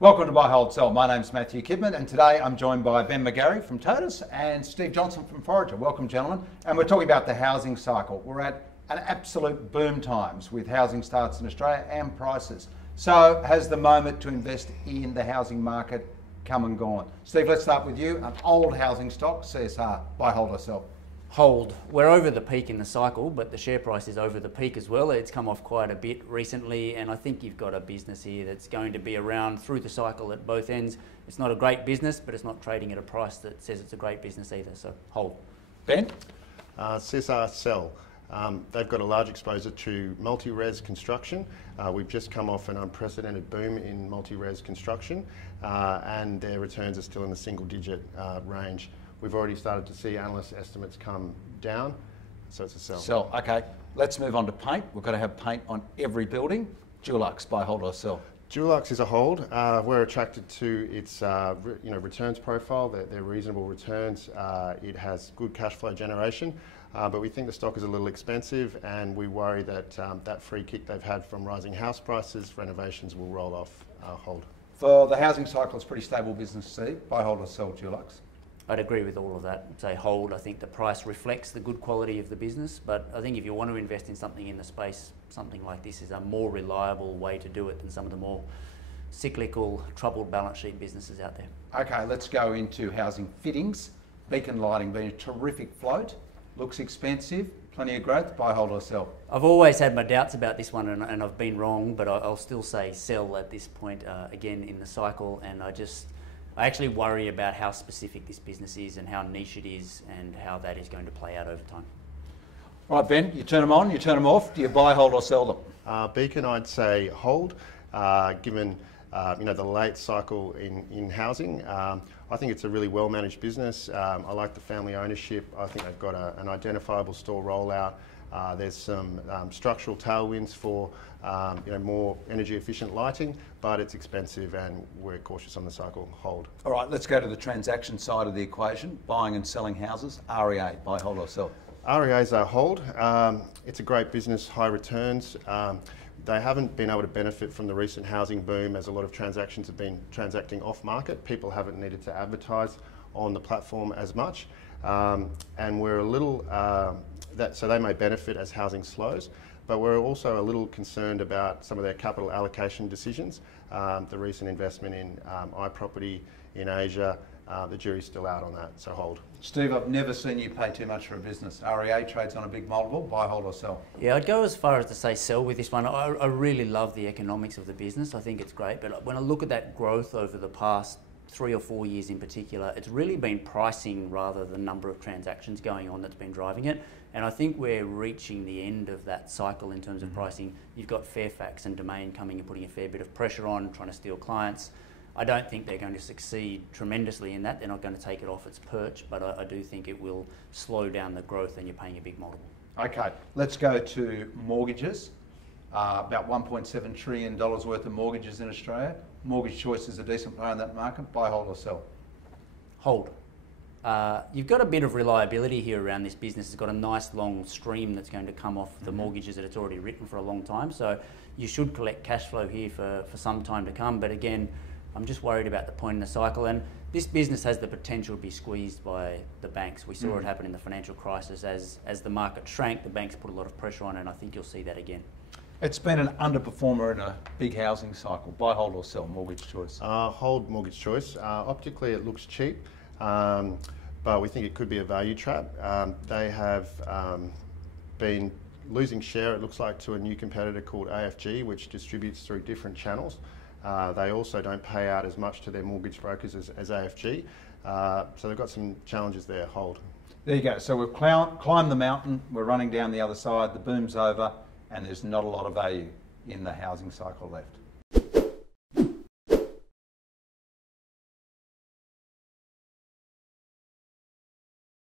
Welcome to Buy, Hold, Sell. My name's Matthew Kidman, and today I'm joined by Ben McGarry from Totus and Steve Johnson from Forager. Welcome, gentlemen. And we're talking about the housing cycle. We're at an absolute boom times with housing starts in Australia and prices. So has the moment to invest in the housing market come and gone? Steve, let's start with you. An old housing stock, CSR, buy, hold or sell? Hold. We're over the peak in the cycle, but the share price is over the peak as well. It's come off quite a bit recently, and I think you've got a business here that's going to be around through the cycle at both ends. It's not a great business, but it's not trading at a price that says it's a great business either, so hold. Ben? CSR sell. They've got a large exposure to multi-res construction. We've just come off an unprecedented boom in multi-res construction, and their returns are still in the single-digit range. We've already started to see analyst estimates come down, so it's a sell. Sell, okay. Let's move on to paint. We've got to have paint on every building. DULUX, buy, hold or sell? DULUX is a hold. We're attracted to its returns profile. They're reasonable returns. It has good cash flow generation, but we think the stock is a little expensive, and we worry that that free kick they've had from rising house prices, renovations will roll off. Hold. For the housing cycle, it's a pretty stable business, Steve. Buy, hold or sell DULUX? I'd agree with all of that. Say hold. I think the price reflects the good quality of the business, but I think if you want to invest in something in the space, something like this is a more reliable way to do it than some of the more cyclical, troubled balance sheet businesses out there. Okay, let's go into housing fittings. Beacon lighting being a terrific float. Looks expensive, plenty of growth. Buy, hold or sell? I've always had my doubts about this one, and I've been wrong, but I'll still say sell at this point again in the cycle, and I actually worry about how specific this business is and how niche it is and how that is going to play out over time. Right, Ben, you turn them on, you turn them off. Do you buy, hold or sell them? Beacon, I'd say hold, given the late cycle in housing. I think it's a really well-managed business. I like the family ownership. I think they've got an identifiable store rollout. There's some structural tailwinds for more energy efficient lighting, but it's expensive and we're cautious on the cycle. Hold. All right, let's go to the transaction side of the equation. Buying and selling houses. REA, buy, hold or sell? REA's a hold. It's a great business, high returns. They haven't been able to benefit from the recent housing boom, as a lot of transactions have been transacting off market. People haven't needed to advertise on the platform as much, and we're a little so they may benefit as housing slows, but we're also a little concerned about some of their capital allocation decisions. The recent investment in iProperty in Asia, the jury's still out on that, so hold. Steve, I've never seen you pay too much for a business. REA trades on a big multiple. Buy, hold or sell? Yeah, I'd go as far as to say sell with this one. I really love the economics of the business. I think it's great, but when I look at that growth over the past 3 or 4 years in particular, it's really been pricing rather than number of transactions going on that's been driving it. And I think we're reaching the end of that cycle in terms of pricing. You've got Fairfax and Domain coming and putting a fair bit of pressure on, trying to steal clients. I don't think they're going to succeed tremendously in that. They're not going to take it off its perch, but I do think it will slow down the growth and you're paying a big multiple. Okay, let's go to mortgages. About $1.7 trillion worth of mortgages in Australia. Mortgage Choice is a decent player in that market. Buy, hold or sell? Hold. You've got a bit of reliability here around this business. It's got a nice long stream that's going to come off the mortgages that it's already written for a long time. So you should collect cash flow here for some time to come. But again, I'm just worried about the point in the cycle. And this business has the potential to be squeezed by the banks. We saw it happen in the financial crisis. As the market shrank, the banks put a lot of pressure on, and I think you'll see that again. It's been an underperformer in a big housing cycle. Buy, hold or sell? Mortgage Choice? Hold Mortgage Choice. Optically it looks cheap, but we think it could be a value trap. They have been losing share, it looks like, to a new competitor called AFG, which distributes through different channels. They also don't pay out as much to their mortgage brokers as AFG, so they've got some challenges there. Hold. There you go. So we've climbed the mountain, we're running down the other side, the boom's over, and there's not a lot of value in the housing cycle left.